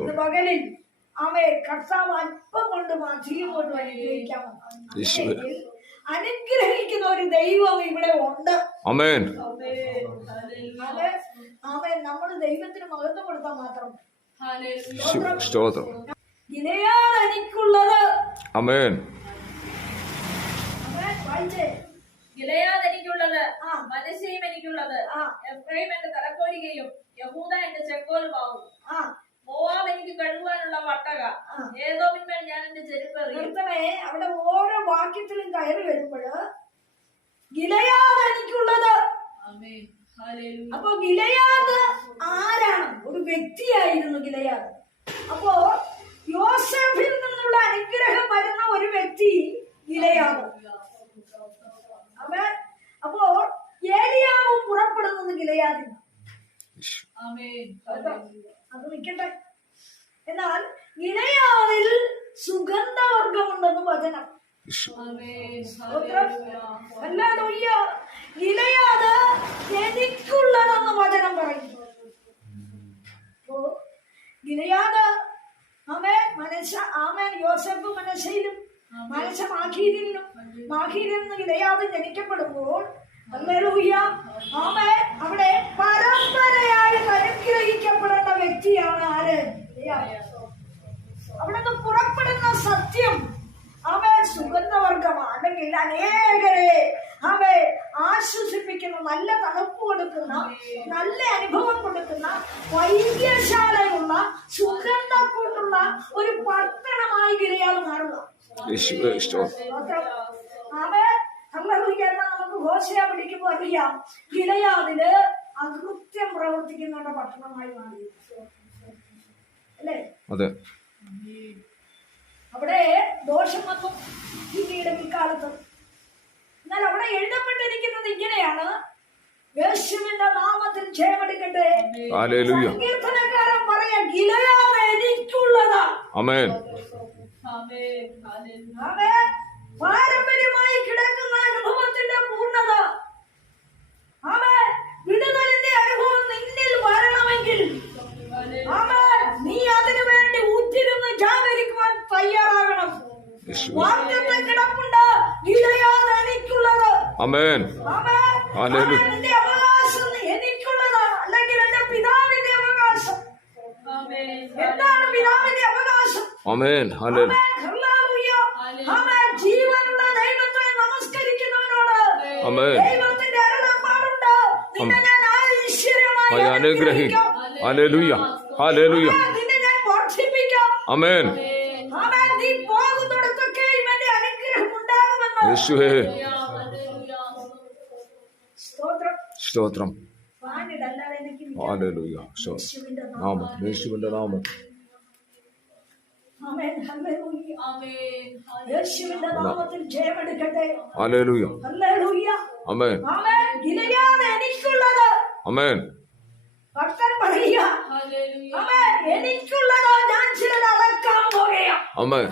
പകലിൽ അവയെ കർത്താവ് അല്പം കൊണ്ട് അധികം കൊണ്ട് അനുഗ്രഹിക്കാമോ യേശുവേ. അനുഗ്രഹിക്കുന്ന ഒരു ദൈവം ഇവിടെ ഉണ്ട്. അമേൻ അമേൻ നമ്മൾ ദൈവത്തിന് മഹത്വം കൊടുത്താൽ മാത്രം. സ്തോത്രം ഇലയാണ് എനിക്കുള്ളത്. അമേൻ അവൻ വായിച്ചേ. ഗിലയാദ് എനിക്കുള്ളത്. ആ. മനസ്സയും എനിക്കുള്ളത്. ആ. എഫ്രൈം എന്റെ തലക്കോരികയും യഹൂദ എന്റെ ചെക്കോലുമാവും ആ. മോവാബ് എനിക്ക് കഴുകുവാനുള്ള വട്ടക. ഏതോ പിന്മേൽ ഞാൻ എന്റെ ചെരുപ്പ് നിർത്തണേ അവിടെ ഓരോ വാക്യത്തിലും കയറി വരുമ്പോഴ് ഗിലയാത് എനിക്കുള്ളത്. അപ്പൊ ഗിലയാദ് ആരാണ്? ഒരു വ്യക്തിയായിരുന്നു ഗിലയാദ്. അപ്പോ യോസഫിൽ നിന്നുള്ള അനുഗ്രഹം വരുന്ന ഒരു വ്യക്തി ഗിലയാദ്. അവൻ അപ്പോ ഏലിയാവും പുറപ്പെടുന്നത്. കേട്ടോ? അത് നിൽക്കട്ടെ. എന്നാൽ ഇണയാറിൽ സുഗന്ധവർഗമുണ്ടെന്ന് വചനം. ഗിലെയാദ് എനിക്കുള്ളതെന്ന് വചനം പറയുന്നു. അപ്പോ ഗിലെയാദ് ആമേൻ മനസ്സ ആമേൻ. യോസഫ് മനസ്സയിലും മനസ്സ മാഖീരിലും മാഖീരിൽ നിന്ന് ഗിലെയാദ് ജനിക്കപ്പെടുമ്പോൾ ആമേൻ അവിടെ പരമ്പരയായി അനുഗ്രഹിക്കപ്പെടേണ്ട വ്യക്തിയാണ് ആര്. അവിടെ നിന്ന് പുറപ്പെടുന്ന സത്യം അവൻ സുഗന്ധവർഗമാണ് അല്ലെങ്കിൽ അനേകരെ അവെ ആശ്വസിപ്പിക്കുന്ന നല്ല തണുപ്പ് കൊടുക്കുന്ന നല്ല അനുഭവം കൊടുക്കുന്ന വൈദ്യശാലയുള്ള സുഗന്ധം കൊണ്ടുള്ള ഒരു പട്ടണമായി ഗിരിയാൽ മാറുക യേശുവേ സ്തോത്രം ഘോഷയ പിടിക്കുമ്പോൾ അറിയാം? അകൃത്യം പ്രവർത്തിക്കുന്ന പട്ടണമായി മാറി. അല്ലേ? അതെ. അവിടെ ദോഷം വന്നു പിന്നീട് പിൽക്കാലത്ത്. എന്നാൽ അവിടെ എഴുതപ്പെട്ടിരിക്കുന്നത് ഇങ്ങനെയാണ്. യേശുവിന്റെ നാമത്തിൽ ക്ഷേമെടുക്കട്ടെ സങ്കീർത്തനക്കാരൻ പറയാ ഗിലയാതെ എനിക്കുള്ളതാ. അമേൻ പാരമ്പര്യമായി കിടക്കുന്ന അനുഭവത്തിന്റെ പൂർണത അവൻ വിടുതലിന്റെ അനുഭവം നിന്നിൽ വരണമെങ്കിൽ അവൻ നീ അതിനു വേണ്ടി ഉറ്റിരുന്ന് ജാഗരിക്കുവാൻ തയ്യാറാകണം. വാഗ്ദത്തം കിടപ്പുണ്ട്. ഗിലയാദ് എനിക്കുള്ളത്. അവൻ ഹല്ലേലൂയ. അവൻ അവകാശം എനിക്കുള്ളത് അല്ലെങ്കിൽ എന്റെ പിതാവിന്റെ അവകാശം. ആമേൻ. എന്താണ് പിതാവിന്റെ അവകാശം? അമേൻ ഹല്ലേലൂയ. ഹല്ലേലൂയ. അവൻ ജീവനുള്ള ദൈവത്തെ നമസ്കരിക്കുന്നവനോട് അമേൻ ദൈവത്തിന്റെ അരുളപ്പാടുണ്ട് നിന്നെ ഞാൻ ഐശ്വര്യമായി ആയി അനുഗ്രഹി. അനുഗ്രഹിക്കാം. ഹല്ലേലൂയ. ഹല്ലേലൂയ. അവൻ യേശുവിന്റെ നാമത്തിൽ ജയമെടുക്കട്ടെ. ഹല്ലേലൂയ. ഹല്ലേലൂയ. അമേൻ ആമേൻ. ഗിലെയാദ് എനിക്കുള്ളത്. അമേൻ ഭക്തൻ പറയുക ഹല്ലേലൂയ. ആമേൻ. എനിക്കുള്ളത് ഞാൻ ചിലത് അളക്കാൻ പോകുകയാ അമേൻ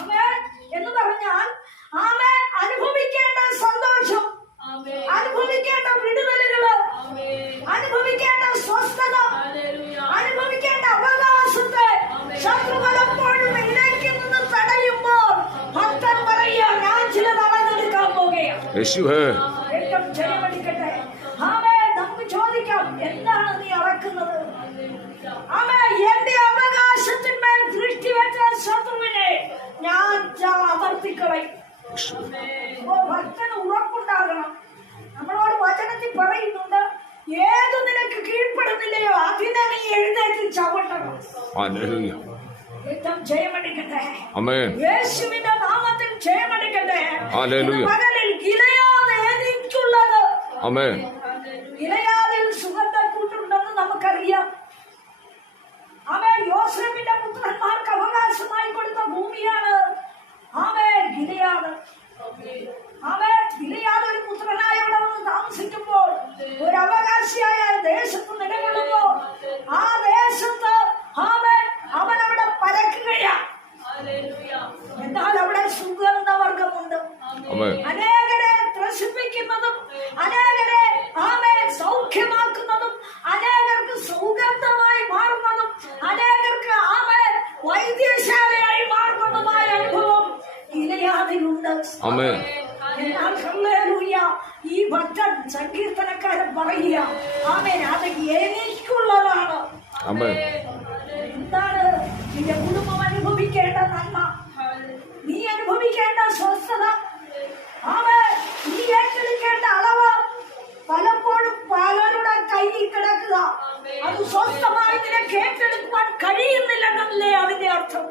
ആമേൻ. എന്ന് പറഞ്ഞാൽ ആമേൻ അനുഭവിക്കേണ്ട സന്തോഷം. ആമേൻ. അനുഭവിക്കേണ്ട വിടുതലുകൾ ആമേൻ. അനുഭവിക്കേണ്ട സ്വസ്ഥത ഹല്ലേലൂയ. അനുഭവിക്കേണ്ട അവകാശത്തെ ശത്രു പലപ്പോഴും ഇതിലേക്ക് നിന്ന് തടയുമ്പോൾ ഭക്തൻ പറയുക ഞാൻ ചിലത് അളന്നെടുക്കാൻ പോകുകയാണ് യേശുവേ ജയമടിക്കട്ടെ നമുക്ക് ചോദിക്കാം എന്താണ് നീ അളക്കുന്നത്? എന്റെ അവകാശത്തിന്മേൽ ദൃഷ്ടി വെച്ച ശത്രുവിനെ ഞാൻ അമർത്തിക്കളയും. ഭക്തന് ഉറപ്പുണ്ടാകണം. നമ്മളോട് വചനത്തിൽ പറയുന്നുണ്ട് ഏതു നിനക്ക് കീഴ്പ്പെടുന്നില്ലയോ അതിനെ നീ എഴുന്നേറ്റ് ചവിട്ടണം. ഏറ്റവും ജയമടിക്കട്ടെ. യേശുവിന്റെ ജയമടിക്കട്ടെ പകലിൽ ഗിലയാദ് എനിക്കുള്ളത്. അമേൻ ഗിലയാദിൽ സുഗന്ധക്കൂട്ടുണ്ടെന്ന് നമുക്കറിയാം. അവൻ യോസഫിന്റെ പുത്രന്മാർക്ക് അവകാശമായി കൊടുത്ത ഭൂമിയാണ്. അവൻ ഗിലയാദ് അവൻ ഗിലയാതൊരു പുത്രനായി അവിടെ വന്ന് താമസിക്കുമ്പോൾ ഒരു അവകാശിയായ ദേശത്ത് അനേകരെ ത്രസിപ്പിക്കുന്നതും അനേകരെ ആമേൻ സൗഖ്യമാക്കുന്നതും അനേകർക്ക് സുഗന്ധമായി മാറുന്നതും അനേകർക്ക് ആമേൻ വൈദ്യശാലയായി മാറുന്നതുമായ അനുഭവം ഇലയാതിലുണ്ട് ആമേൻ ഈ ഭക്തൻ സങ്കീർത്തനക്കാരൻ പറയുക ആമേൻ അത് എനിക്കുള്ളതാണ് ആമേൻ സ്വസ്ഥമായി നിനക്ക് ഏറ്റെടുക്കുവാൻ കഴിയുന്നില്ലെന്നല്ലേ അതിന്റെ അർത്ഥം?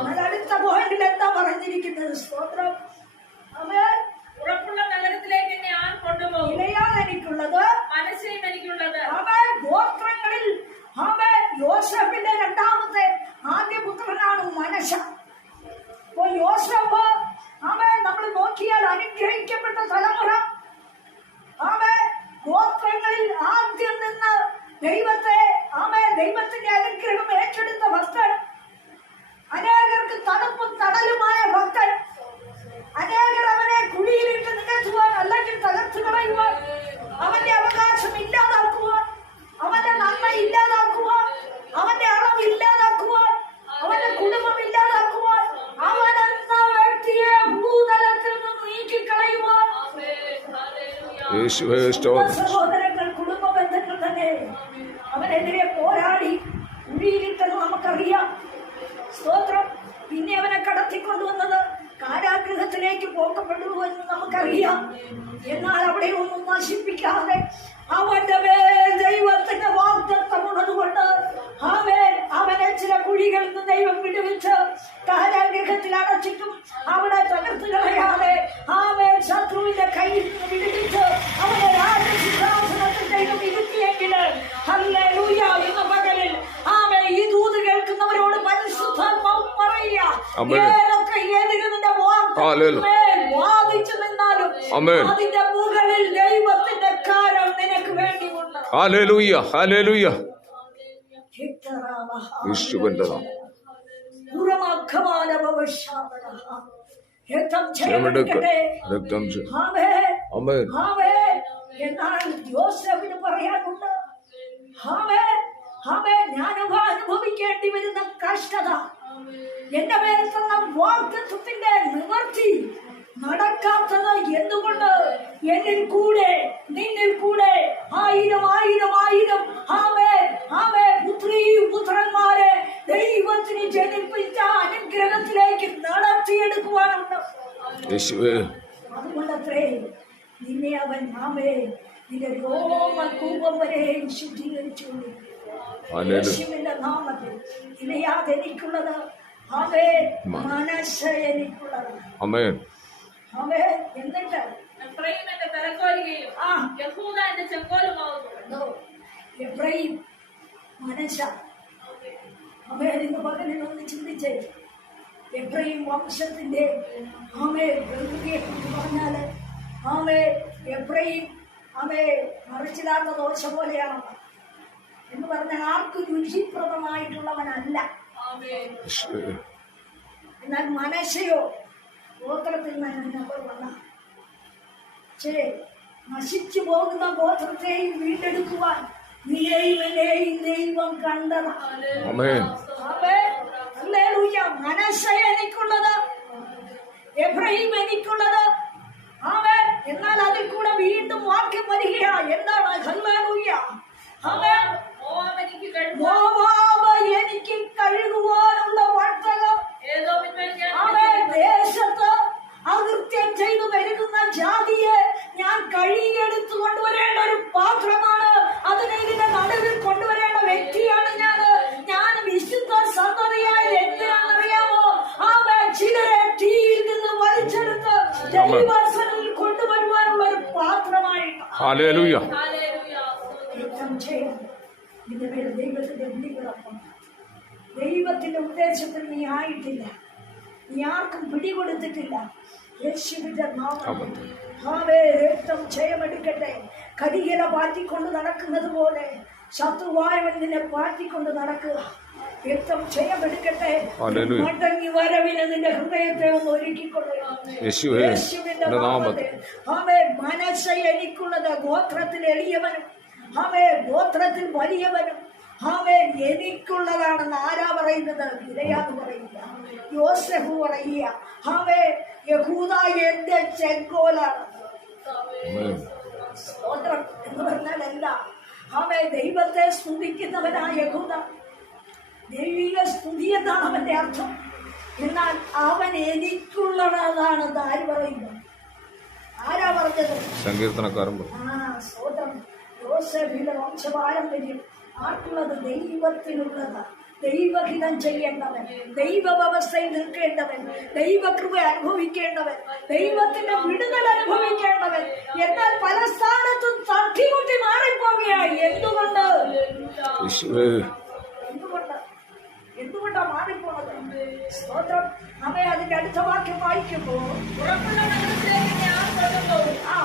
എന്നാൽ അടുത്ത പോയിന്റിൽ എന്താ പറഞ്ഞിരിക്കുന്നത്? സ്തോത്രം. ഉറപ്പുള്ള നഗരത്തിലേക്ക് ഞാൻ കൊണ്ടുപോകും? ഇലയാൽ എനിക്കുള്ളത്. മനസ്സിലും എനിക്കുള്ളത്. ആമേ ഗോത്രങ്ങളിൽ ആമേ യോസഫിന്റെ രണ്ടാമത്തെ ആദ്യ പുത്രനാണ് മനശ അപ്പൊ യോസഫ് ആമേ നമ്മൾ നോക്കിയാൽ അനുഗ്രഹിക്കപ്പെട്ട തലമുറ ആമേ ഗോത്രങ്ങളിൽ ആദ്യം നിന്ന് ദൈവത്തെ ആമേ ദൈവത്തിന്റെ അനുഗ്രഹം ഏറ്റെടുത്ത ഭക്തൻ. അനേകർക്ക് തണുപ്പും തടലുമായ ഭക്തൻ. അനേകർ അവനെ കുഴിയിലിട്ട് നികത്തുവാൻ അല്ലെങ്കിൽ തകർത്തു കളയുവാൻ അവന്റെ അവകാശം ഇല്ലാതാക്കുവാൻ അവന്റെ നന്മ ഇല്ലാതാക്കുവാൻ അവന്റെ അളവ് ഇല്ലാതാക്കുവാൻ അവന്റെ കുടുംബം ഇല്ലാതാക്കുവാൻ അവൻ എന്ന വ്യക്തിയെ ഭൂതലത്തിൽ നിന്ന് നീക്കിക്കളയുവാൻ. യേശുവേ സ്തോത്രം സഹോദരങ്ങൾ കുടുംബ ബന്ധങ്ങൾ തന്നെ അവനെതിരെ പോരാടി ഉഴിയിലിട്ടത് നമുക്കറിയാം സ്തോത്രം പിന്നെ അവനെ കടത്തിക്കൊണ്ടുവന്നത് കാരാഗൃഹത്തിലേക്ക് പോക്കപ്പെട്ടു എന്ന് നമുക്കറിയാം എന്നാൽ അവിടെ ഒന്നും നശിപ്പിക്കാതെ അവന്റെ മേൽ ദൈവത്തിന്റെ വാഗ്ദത്തം ഉള്ളതുകൊണ്ട് അവൻ അവനെ ചില കുഴികളിൽ നിന്ന് ദൈവം വിടുവിച്ച് കാരാഗൃഹത്തിൽ അടച്ചിട്ടും അവിടെ തകർത്ത് കളയാതെ ആമേ ശത്രുവിന്റെ കയ്യിൽ വിടുവിച്ച് അവനെ രാജസിംഹാസനത്തിൽ ദൈവം ഇരുത്തിയെങ്കിൽ ഹല്ലേലൂയ എന്ന പകലിൽ ആമേ ഈ ദൂത് കേൾക്കുന്നവരോട് പരിശുദ്ധാത്മാവ് പറയുക. ഏതൊക്കെ ഹല്ലേലൂയ. വാദിച്ചു നിന്നാലും. അതിന്റെ മുകളിൽ ദൈവത്തിന്റെ കാരം നിനക്ക് വേണ്ടിയുണ്ട് ഹല്ലേലൂയ ഹല്ലേലൂയ യേശുവിന്റെ നാമം ക്ഷമെടുക്ക രക്തം എന്നാൽ യോസഫിന് പറയാനുണ്ട് അനുഭവിക്കേണ്ടി വരുന്ന കഷ്ടത. എന്റെ മേൽ തന്ന വാഗ്ദത്വത്തിന്റെ നിവർത്തി നടക്കാത്തത് എന്തുകൊണ്ട്? എന്നിൽ കൂടെ നിന്നിൽ കൂടെ ആയിരം ആയിരം ആയിരം. ആമേ ആമേ പുത്രി പുത്രന്മാരെ ദൈവത്തിന് ജനിപ്പിച്ച അനുഗ്രഹത്തിലേക്ക് നടത്തിയെടുക്കുവാനുണ്ട്. യേശുവേ. അതുകൊണ്ടത്രേ നിന്നെ അവൻ ആമേ നിന്റെ രോമകൂപം വരെ ശുദ്ധീകരിച്ചുകൊണ്ട് ഹല്ലേലൂയ യേശുവിന്റെ നാമത്തിൽ ഇനയാതെ എനിക്കുള്ളത്. അവേ മനസ്സ് എനിക്കുള്ളത്. അവേ എന്നിട്ട് എഫ്രൈം എന്റെ തലക്കോലുകയും യഹൂദ എന്റെ എബ്രഹിം നിങ്ങൾ പകലിൽ ഒന്ന് ചിന്തിച്ചേ എബ്രഹിം വംശത്തിന്റെ ആമേ പ്രകൃതിയെ കുറിച്ച് പറഞ്ഞാൽ ആമേ എബ്രഹിം ആമേ മറിച്ചിടാത്ത ദോശ പോലെയാണ്. എന്ന് പറഞ്ഞാൽ ആർക്കും രുചിപ്രദമായിട്ടുള്ളവനല്ല. എന്നാൽ മനശയോ ഗോത്രത്തിൽ നിന്ന് നമ്പർ വന്ന ശരി നശിച്ചു പോകുന്ന ഗോത്രത്തെയും വീണ്ടെടുക്കുവാൻ നീയെയും എന്നെയും ദൈവം കണ്ടതാണ്. മനസ്സ എനിക്കുള്ളത്. എബ്രഹിം എനിക്കുള്ളത് ആമേ എന്നാൽ അതിൽ കൂടെ വീണ്ടും വാക്യം വരിക എന്താണ് ഹല്ലേലൂയ ആമേ മോവാബ് എനിക്ക് കഴിവ് മോവാബ് എനിക്ക് കഴുകുവാനുള്ള വർത്തകം ഏതോ പിന്മേൽ ഞാൻ ആമേ ദേശത്ത് അകൃത്യം ചെയ്തു വരുന്ന ജാതിയെ ഞാൻ കഴുകിയെടുത്തു കൊണ്ടുവരേണ്ട ഒരു പാത്രമാണ് അതിനെ ഇതിന്റെ നടുവിൽ കൊണ്ടുവരേണ്ട വ്യക്തിയാണ് ഞാൻ ഞാൻ വിശുദ്ധ സന്തതിയായത് എന്തിനാണെന്നറിയാമോ ആമേ ചിലരെ തീയിൽ നിന്ന് വലിച്ചെടുത്ത് ദൈവസനിൽ കൊണ്ടുവരുവാനുള്ള ഒരു പാത്രമായിട്ട് ഹല്ലേലൂയ ഹല്ലേലൂയ യുദ്ധം ചെയ്യണം ദൈവത്തിന്റെ ഉദ്ദേശത്തിൽ നീ ആയിട്ടില്ല. നീ ആർക്കും പിടികൊടുത്തിട്ടില്ല. യേശുവിന്റെ നാമം. ആമേൻ. ഹാവേ രക്തം ജയമെടുക്കട്ടെ കരിയില പാറ്റിക്കൊണ്ട് നടക്കുന്നത് പോലെ ശത്രുവായവൻ നിന്നെ പാറ്റിക്കൊണ്ട് നടക്കുക. രക്തം ജയമെടുക്കട്ടെ. മടങ്ങി വരവിന് നിന്റെ ഹൃദയത്തെ ഒന്ന് ഒരുക്കിക്കൊള്ളുക യേശുവേ യേശുവിന്റെ നാമത്തിൽ ആമേ മനസ്സ് എനിക്കുള്ളത് ഗോത്രത്തിൽ എളിയവനും. ആമേ ഗോത്രത്തിൽ വലിയവനും. ആമേൻ എനിക്കുള്ളതാണെന്ന് ആരാ പറയുന്നത്? ഇരയാന്ന് പറയുക. യോസഫ് പറയുക. ആമേ യഹൂദ എന്റെ ചെങ്കോലാണ്. സ്തോത്രം എന്ന് പറഞ്ഞാൽ എന്താ ആമേ ദൈവത്തെ സ്തുതിക്കുന്നവനായ യഹൂദ. ദൈവിക സ്തുതി എന്നാണ് അവന്റെ അർത്ഥം. എന്നാൽ അവൻ എനിക്കുള്ളതാണ് ആര് പറയുന്നത് ആരാ പറഞ്ഞത്? സങ്കീർത്തനക്കാരൻ ആ യോസഫിന്റെ വംശപാരമ്പര്യം. ആർക്കുള്ളത്? ദൈവത്തിനുള്ളത്. ദൈവഹിതം ചെയ്യേണ്ടവൻ ദൈവ വ്യവസ്ഥയിൽ നിൽക്കേണ്ടവൻ ദൈവകൃപ അനുഭവിക്കേണ്ടവൻ ദൈവത്തിന്റെ വിടുതൽ അനുഭവിക്കേണ്ടവൻ. എന്നാൽ പല സ്ഥാനത്തും തട്ടിമുട്ടി മാറിപ്പോവുകയായി. എന്തുകൊണ്ട് എന്തുകൊണ്ടാ മാറിപ്പോണത് സ്തോത്രം. നമ്മെ അതിന്റെ അടുത്ത വാക്യം വായിക്കുമ്പോൾ ഉറപ്പുള്ള നഗരത്തിലേക്ക് എന്നെ ആർ ആ.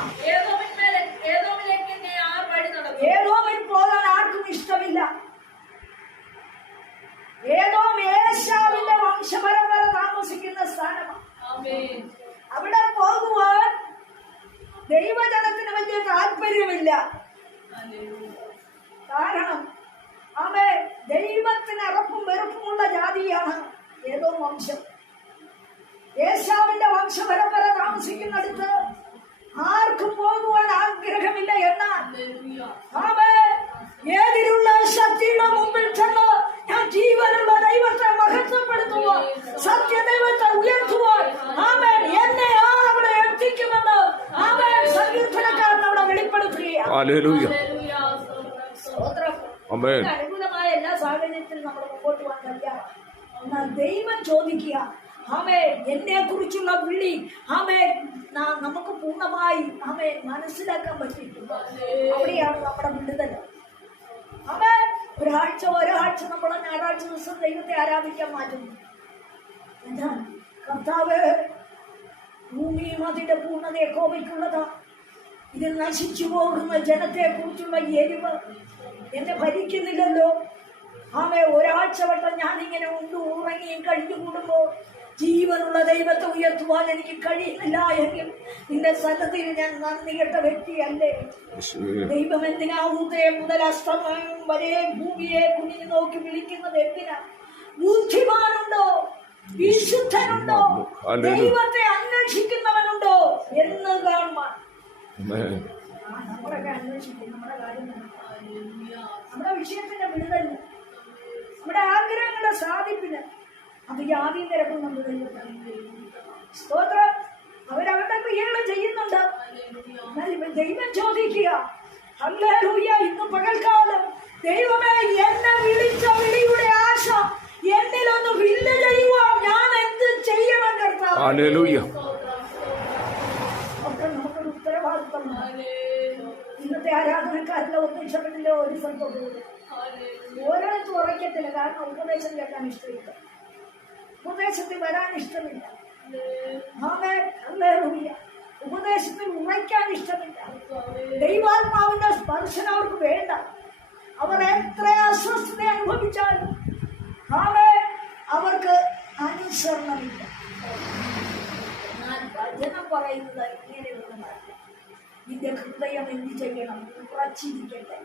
ഏതോമിലേക്ക് എന്നെ ആർ വഴി നടക്കും ഏതോമിൽ പോകാൻ ആർക്കും ഇഷ്ടമില്ല. ഏതോ മേശാവിന്റെ വംശപരമ്പര താമസിക്കുന്ന സ്ഥലമാണ് ആമേൻ. അവിടെ പോകുവാൻ ദൈവജനത്തിന് വലിയ താല്പര്യമില്ല. കാരണം അവ ദൈവത്തിന് അറപ്പും വെറുപ്പുമുള്ള ജാതിയാണ്. ഏതോ വംശം. യേശാവിന്റെ വംശപരമ്പര താമസിക്കുന്നിടത്ത് ആർക്കും പോകുവാൻ ആഗ്രഹമില്ല എന്നാൽ ഏതിലുള്ള ശക്തിയുടെ മുമ്പിൽ ചെന്ന് ഞാൻ ജീവനുള്ള ദൈവത്തെ മഹത്വപ്പെടുത്തുവാൻ സത്യദൈവത്തെ ഉയർത്തുവാൻ അവൻ എന്നെ ആർ അവിടെ എത്തിക്കുമെന്ന് അവൻ സങ്കീർത്തനക്കാരൻ അവിടെ വെളിപ്പെടുത്തുകയാണ്. ആമേൻ. അനുകൂലമായ എല്ലാ സാഹചര്യത്തിലും നമ്മൾ മുമ്പോട്ട് ദൈവം ചോദിക്കുക. ആമേ എന്നെ കുറിച്ചുള്ള വിളി. ആമേ നമുക്ക് പൂർണമായി ആമേ മനസ്സിലാക്കാൻ പറ്റിയിട്ടുണ്ട്. അവിടെയാണ് നമ്മുടെ വിടുതൽ. ആമേ ഒരാഴ്ച ഒരാഴ്ച നമ്മൾ ഞായറാഴ്ച ദിവസം ദൈവത്തെ ആരാധിക്കാൻ മാറ്റുന്നു. എന്താ കർത്താവ് ഭൂമിയും അതിന്റെ പൂർണതയെ കോപിക്കുള്ളതാ ഇത് നശിച്ചു പോകുന്ന ജനത്തെ കുറിച്ചുള്ള എരിവ് എന്നെ ഭരിക്കുന്നില്ലല്ലോ. ആമേ ഒരാഴ്ച വട്ടം ഞാനിങ്ങനെ ഉണ്ട് ഉറങ്ങിയും കഴിഞ്ഞു കൂടുമ്പോ ജീവനുള്ള ദൈവത്തെ ഉയർത്തുവാൻ എനിക്ക് കഴിയുന്നില്ല എങ്കിൽ നിന്റെ സന്നദ്ധിയിൽ ഞാൻ നന്ദി കേട്ട വ്യക്തിയല്ലേ. ദൈവം എന്തിനാ ഉദയം മുതൽ അസ്തമയം വരെ ഭൂമിയെ കുനിഞ്ഞു നോക്കി വിളിക്കുന്നത് എന്തിനാ? ബുദ്ധിമാനുണ്ടോ? വിശുദ്ധനുണ്ടോ? ദൈവത്തെ അന്വേഷിക്കുന്നവനുണ്ടോ? എന്ന് കാണുവാൻ. നമ്മളൊക്കെ അന്വേഷിക്കും നമ്മുടെ കാര്യം. നമ്മുടെ വിഷയത്തിന്റെ വിടുതൽ. നമ്മുടെ ആഗ്രഹങ്ങളുടെ സാധിപ്പിന് അത് യാതൊരു നിരക്കും നമ്മുടെ സ്തോത്രം. അവരവരുടെ ക്രിയകൾ ചെയ്യുന്നുണ്ട്. ദൈവം ചോദിക്കുക ഹല്ലേലൂയ ഇന്ന് പകൽക്കാലം. ദൈവമേ എന്നെ വിളിച്ച വിളിയുടെ ആശ എന്നിലൊന്ന് വില്ല ചെയ്യുവാൻ ഞാൻ എന്ത് ചെയ്യണം കർത്താവ്? ഒക്കെ നമുക്കൊരു ഉത്തരവാദിത്തമാണ്. ഇന്നത്തെ ആരാധനക്കാരിലെ ഒന്നിച്ചപ്പെട്ടില്ല ഒരു സ്ഥലത്തോട്ട് പോകും ഓരോരുത്തരും ഉറക്കത്തില്ല. കാരണം ഉപദേശം കേൾക്കാൻ ഇഷ്ടമില്ല. ഉപദേശത്തിൽ വരാൻ ഇഷ്ടമില്ല. ഉപദേശത്തിൽ ഉറയ്ക്കാൻ ഇഷ്ടമില്ല. ദൈവാത്മാവിന്റെ സ്പർശനം അവർക്ക് വേണ്ട. അവർ എത്ര അസ്വസ്ഥത അനുഭവിച്ചാലും ആമേ അവർക്ക് അനുസരണമില്ല. എന്നാൽ വചനം പറയുന്നത് ഇങ്ങനെയുള്ളതാണ്. നിന്റെ ഹൃദയം എന്ത് ചെയ്യണം? ഉറച്ചിരിക്കട്ടെ.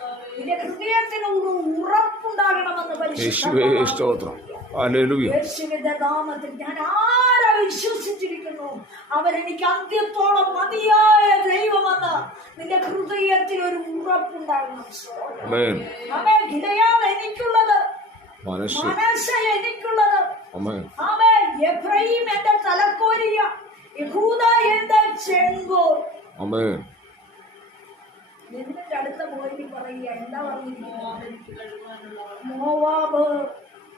നിന്റെ ഹൃദയത്തിന് ഒരു ഉറപ്പുണ്ടാകണമെന്ന് യേശുവേ പരിശുദ്ധ സ്തോത്രം. നാമത്തിൽ ഞാൻ ആരെ വിശ്വസിച്ചിരിക്കുന്നു? അവരെനിക്ക് അന്ത്യത്തോളം മതിയായ ദൈവമെന്ന് നിന്റെ ഹൃദയത്തിൽ ഒരു ഉറപ്പുണ്ടാകണം. എനിക്കുള്ളത്. മനസ്സ്. എനിക്കുള്ളത്. എഫ്രൈം എന്റെ തലക്കോരിയ. യഹൂദ എന്റെ ചെങ്കോൽ. ആമേൻ എന്നിട്ട് അടുത്ത പോയി പറയുക എന്താ പറഞ്ഞിരിക്കുന്നത് മോവാബ്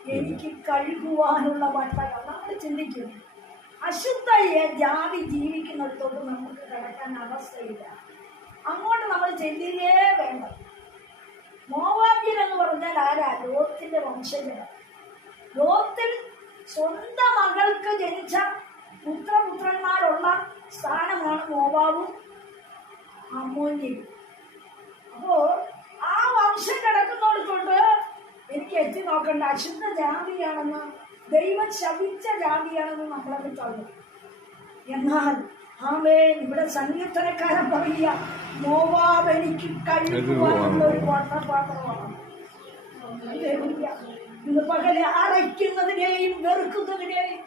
എനിക്ക് കഴുകുവാനുള്ള വട്ടകം നമ്മൾ ചിന്തിക്കും അശുദ്ധ ജാതി ജീവിക്കുന്നിടത്തോട്ട് നമുക്ക് കിടക്കാൻ അവസ്ഥയില്ല. അങ്ങോട്ട് നമ്മൾ ചെല്ലുകയേ വേണ്ട. മോവാബ്യൻ എന്ന് പറഞ്ഞാൽ ആരാ? ലോത്തിന്റെ വംശജന ലോത്തിൽ സ്വന്തം മകൾക്ക് ജനിച്ച പുത്രപുത്രന്മാരുള്ള സ്ഥാനമാണ് മോവാബും അമ്മോന്യയും അപ്പോ ആ വംശം കിടക്കുന്നോടത്തോട്ട് എനിക്ക് എത്തി നോക്കേണ്ട. അശുദ്ധ ജാതിയാണെന്ന് ദൈവം ശപിച്ച ജാതിയാണെന്ന് നമ്മളത് പറഞ്ഞു എന്നാൽ ആമേ ഇവിടെ സങ്കീർത്തനക്കാരൻ പറയുക മോവാബ് എനിക്ക് കഴിക്കുവാനുള്ള ഒരു ഹല്ലേലൂയ. ഇന്ന് പകലെ അറയ്ക്കുന്നതിനെയും വെറുക്കുന്നതിനെയും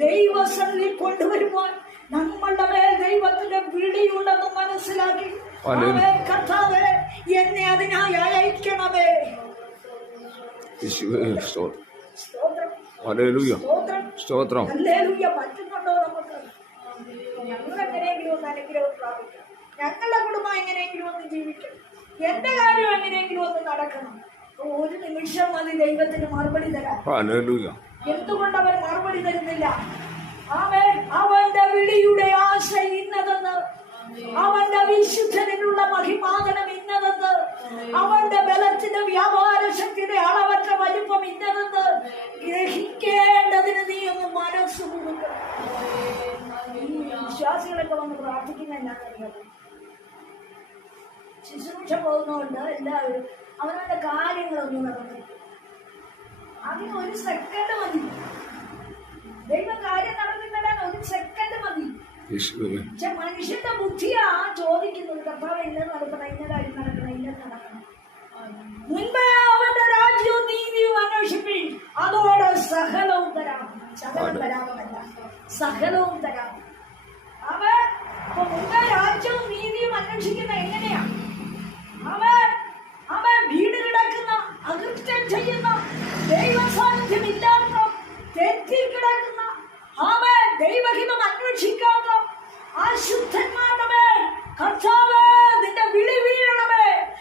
ദൈവസന്നിധി കൊണ്ടുവരുവാൻ നമ്മളുടെ മേൽ ദൈവത്തിന്റെ വിളിയുണ്ടെന്ന് മനസ്സിലാക്കി. കർത്താവേ എന്നെ അതിനായി അയക്കണമേ. യേശുവേ സ്തോത്രം. ഹല്ലേലൂയ. സ്തോത്രം. ഹല്ലേലൂയ. പറ്റുന്നുണ്ടോ നമുക്ക്? ഞങ്ങൾ എങ്ങനെയെങ്കിലും ഒന്ന് അനുഗ്രഹം പ്രാപിക്കാം. ഞങ്ങളുടെ കുടുംബം എങ്ങനെയെങ്കിലും ഒന്ന് ജീവിക്കണം. എന്റെ കാര്യം എങ്ങനെയെങ്കിലും ഒന്ന് നടക്കണം. ഒരു നിമിഷം മതി ദൈവത്തിന് മറുപടി തരാൻ. എന്തുകൊണ്ട് അവൻ മറുപടി തരുന്നില്ല? അവൻ അവന്റെ വിളിയുടെ ആശ ഇന്നതെന്ന്. അവന്റെ വിശുദ്ധനിലുള്ള മഹിമാതനം ഇന്നതെന്ന്. അവന്റെ ബലത്തിന്റെ വ്യാപാര വിശ്വാസികളൊക്കെ വന്ന് പ്രാർത്ഥിക്കുന്ന എന്നാണെന്നറിയാമോ ശുശ്രൂഷ പോകുന്നതുകൊണ്ട് എല്ലാവരും അവനവന്റെ കാര്യങ്ങളൊന്നും നടന്നില്ല അതിന് ഒരു സെക്കൻഡ് മതി. ദൈവം കാര്യം നടന്നിടാൻ ഒരു സെക്കൻഡ് മതി. പക്ഷെ മനുഷ്യന്റെ ബുദ്ധിയാ ചോദിക്കുന്നത്. കർത്താവ് ഇന്നത് നടക്കണം ഇന്ന കാര്യം നടക്കണം ഇന്നത് നടക്കണം. മുൻപേ അവന്റെ രാജ്യവും നീതിയും അന്വേഷിപ്പിൻ. അതോടെ സകലവും തരാം. സകലം തരാമല്ല സകലവും തരാം അവൻ അപ്പൊ മുൻപേ രാജ്യവും അന്വേഷിക്കുന്ന എങ്ങനെയാ? അവൻ അവൻ വീട് കിടക്കുന്ന അകൃത്യം ചെയ്യുന്ന ദൈവ സാന്നിധ്യം ഇല്ലാത്ത തെറ്റി കിടക്കുന്ന അവൻ ദൈവഹിതം അന്വേഷിക്കാത്ത അശുദ്ധന്മാരുടെ കർത്താവ് നിന്റെ വിളി വീഴ